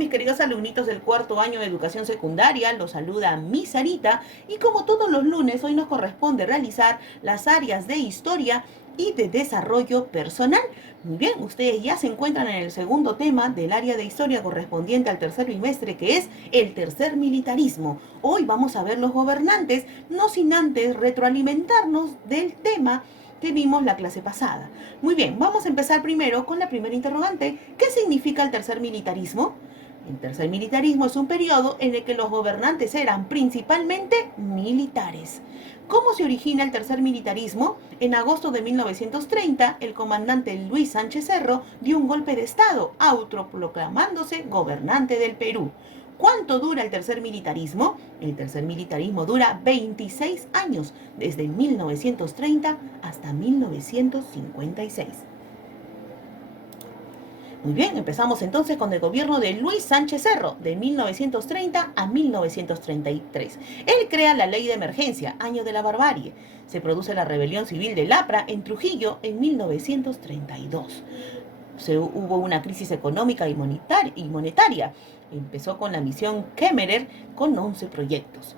mis queridos alumnitos del cuarto año de educación secundaria, los saluda mi Sarita y como todos los lunes hoy nos corresponde realizar las áreas de historia y de desarrollo personal. Muy bien, ustedes ya se encuentran en el segundo tema del área de historia correspondiente al tercer bimestre, que es el tercer militarismo. Hoy vamos a ver los gobernantes, no sin antes retroalimentarnos del tema que vimos la clase pasada. Muy bien, vamos a empezar primero con la primera interrogante. ¿Qué significa el tercer militarismo? El tercer militarismo es un periodo en el que los gobernantes eran principalmente militares. ¿Cómo se origina el tercer militarismo? En agosto de 1930, el comandante Luis Sánchez Cerro dio un golpe de Estado, autoproclamándose gobernante del Perú. ¿Cuánto dura el tercer militarismo? El tercer militarismo dura 26 años, desde 1930 hasta 1956. Muy bien, empezamos entonces con el gobierno de Luis Sánchez Cerro, de 1930 a 1933. Él crea la ley de emergencia, año de la barbarie. Se produce la rebelión civil del APRA en Trujillo en 1932. Hubo una crisis económica y monetaria. Empezó con la misión Kemmerer con 11 proyectos.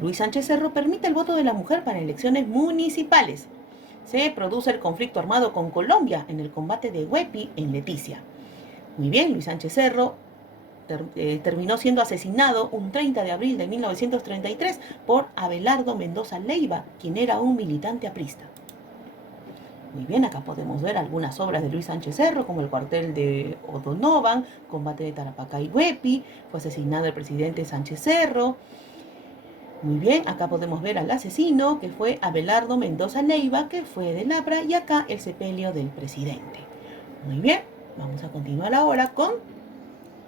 Luis Sánchez Cerro permite el voto de la mujer para elecciones municipales. Se produce el conflicto armado con Colombia en el combate de Huepi en Leticia. Muy bien, Luis Sánchez Cerro terminó siendo asesinado un 30 de abril de 1933 por Abelardo Mendoza Leiva, quien era un militante aprista. Muy bien, acá podemos ver algunas obras de Luis Sánchez Cerro, como el cuartel de Odonovan, combate de Tarapacá y Huepi, fue asesinado el presidente Sánchez Cerro. Muy bien, acá podemos ver al asesino, que fue Abelardo Mendoza Leiva, que fue del APRA, y acá el sepelio del presidente. Muy bien, vamos a continuar ahora con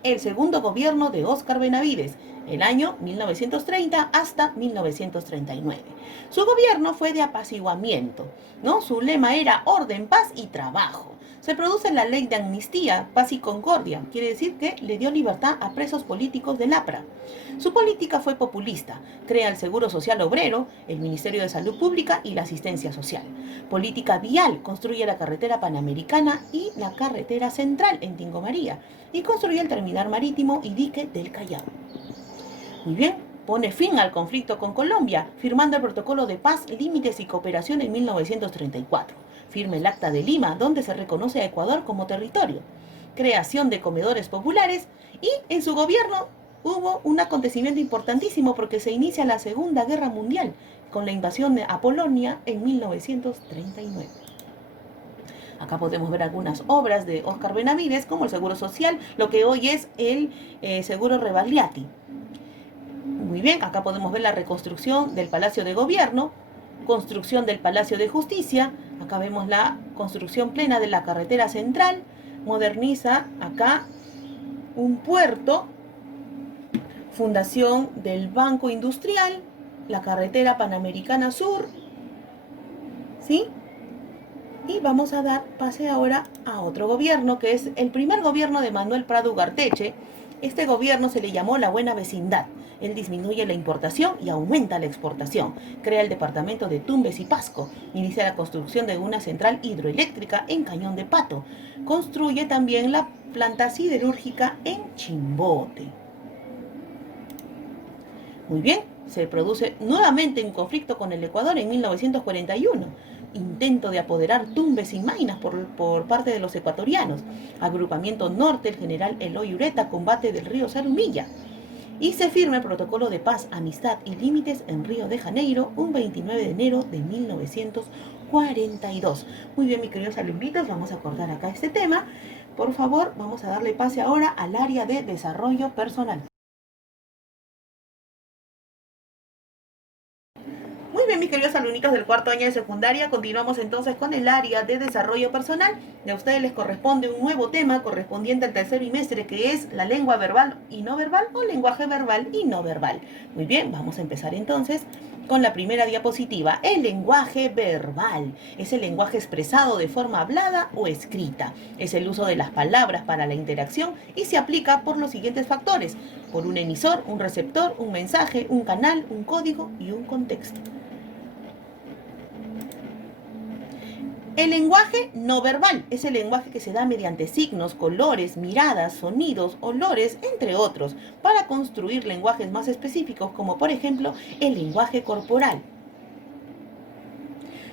el segundo gobierno de Óscar Benavides, el año 1930 hasta 1939. Su gobierno fue de apaciguamiento, ¿no? Su lema era orden, paz y trabajo. Se produce la ley de amnistía, paz y concordia, quiere decir que le dio libertad a presos políticos del APRA. Su política fue populista, crea el Seguro Social Obrero, el Ministerio de Salud Pública y la Asistencia Social. Política vial, construye la carretera Panamericana y la carretera central en Tingo María, y construye el terminal marítimo y dique del Callao. Muy bien, pone fin al conflicto con Colombia, firmando el Protocolo de Paz, Límites y Cooperación en 1934. Firma el Acta de Lima, donde se reconoce a Ecuador como territorio. Creación de comedores populares y en su gobierno hubo un acontecimiento importantísimo porque se inicia la Segunda Guerra Mundial con la invasión a Polonia en 1939. Acá podemos ver algunas obras de Óscar Benavides, como el Seguro Social, lo que hoy es el Seguro Rebagliati. Muy bien, acá podemos ver la reconstrucción del Palacio de Gobierno, construcción del Palacio de Justicia, acá vemos la construcción plena de la carretera central, moderniza acá un puerto, fundación del Banco Industrial, la carretera Panamericana Sur, ¿sí? Y vamos a dar pase ahora a otro gobierno, que es el primer gobierno de Manuel Prado Ugarteche. Este gobierno se le llamó la Buena Vecindad. Él disminuye la importación y aumenta la exportación. Crea el departamento de Tumbes y Pasco. Inicia la construcción de una central hidroeléctrica en Cañón de Pato. Construye también la planta siderúrgica en Chimbote. Muy bien, se produce nuevamente un conflicto con el Ecuador en 1941. Intento de apoderar Tumbes y Maynas por parte de los ecuatorianos. Agrupamiento Norte, el general Eloy Ureta, combate del río Zarumilla. Y se firma el Protocolo de Paz, Amistad y Límites en Río de Janeiro, un 29 de enero de 1942. Muy bien, mis queridos alumnitos, vamos a acordar acá este tema. Por favor, vamos a darle pase ahora al área de desarrollo personal. Muy bien, mis queridos alumnitos del cuarto año de secundaria, continuamos entonces con el área de desarrollo personal. A ustedes les corresponde un nuevo tema correspondiente al tercer bimestre, que es la lengua verbal y no verbal o lenguaje verbal y no verbal. Muy bien, vamos a empezar entonces con la primera diapositiva. El lenguaje verbal es el lenguaje expresado de forma hablada o escrita. Es el uso de las palabras para la interacción y se aplica por los siguientes factores: por un emisor, un receptor, un mensaje, un canal, un código y un contexto. El lenguaje no verbal es el lenguaje que se da mediante signos, colores, miradas, sonidos, olores, entre otros, para construir lenguajes más específicos como por ejemplo el lenguaje corporal.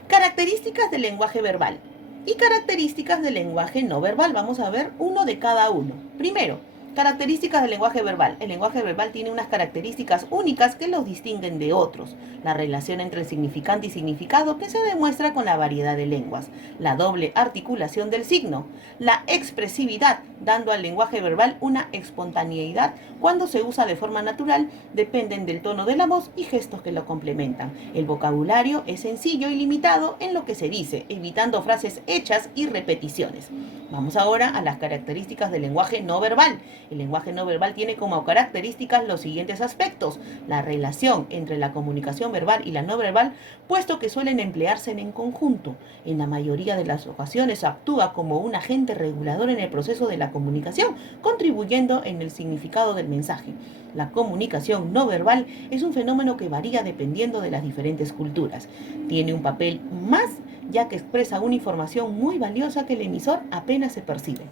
Características del lenguaje verbal y características del lenguaje no verbal. Vamos a ver uno de cada uno. Primero, características del lenguaje verbal. El lenguaje verbal tiene unas características únicas que los distinguen de otros. La relación entre el significante y significado que se demuestra con la variedad de lenguas. La doble articulación del signo. La expresividad, dando al lenguaje verbal una espontaneidad cuando se usa de forma natural, dependen del tono de la voz y gestos que lo complementan. El vocabulario es sencillo y limitado en lo que se dice, evitando frases hechas y repeticiones. Vamos ahora a las características del lenguaje no verbal. El lenguaje no verbal tiene como características los siguientes aspectos: la relación entre la comunicación verbal y la no verbal, puesto que suelen emplearse en conjunto. En la mayoría de las ocasiones actúa como un agente regulador en el proceso de la comunicación, contribuyendo en el significado del mensaje. La comunicación no verbal es un fenómeno que varía dependiendo de las diferentes culturas. Tiene un papel más, ya que expresa una información muy valiosa que el emisor apenas se percibe.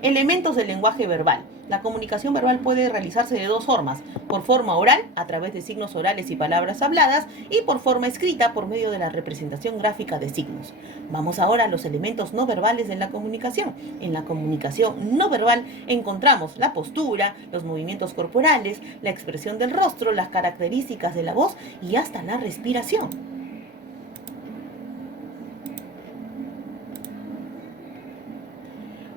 Elementos del lenguaje verbal. La comunicación verbal puede realizarse de dos formas: por forma oral, a través de signos orales y palabras habladas, y por forma escrita, por medio de la representación gráfica de signos. Vamos ahora a los elementos no verbales de la comunicación. En la comunicación no verbal encontramos la postura, los movimientos corporales, la expresión del rostro, las características de la voz y hasta la respiración.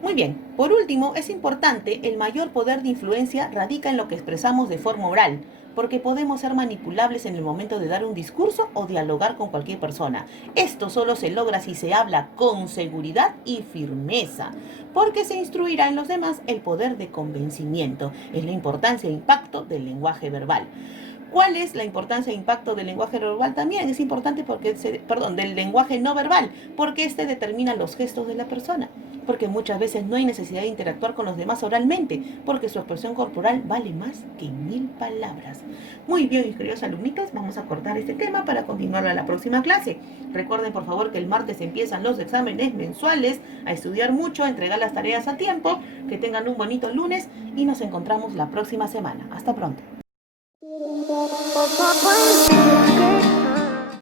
Muy bien, por último, es importante: el mayor poder de influencia radica en lo que expresamos de forma oral, porque podemos ser manipulables en el momento de dar un discurso o dialogar con cualquier persona. Esto solo se logra si se habla con seguridad y firmeza, porque se instruirá en los demás el poder de convencimiento. Es la importancia e impacto del lenguaje verbal. ¿Cuál es la importancia e impacto del lenguaje verbal? También es importante del lenguaje no verbal, porque este determina los gestos de la persona, porque muchas veces no hay necesidad de interactuar con los demás oralmente, porque su expresión corporal vale más que 1000 palabras. Muy bien, mis queridos alumnitos, vamos a cortar este tema para continuar a la próxima clase. Recuerden, por favor, que el martes empiezan los exámenes mensuales, a estudiar mucho, a entregar las tareas a tiempo, que tengan un bonito lunes y nos encontramos la próxima semana. Hasta pronto.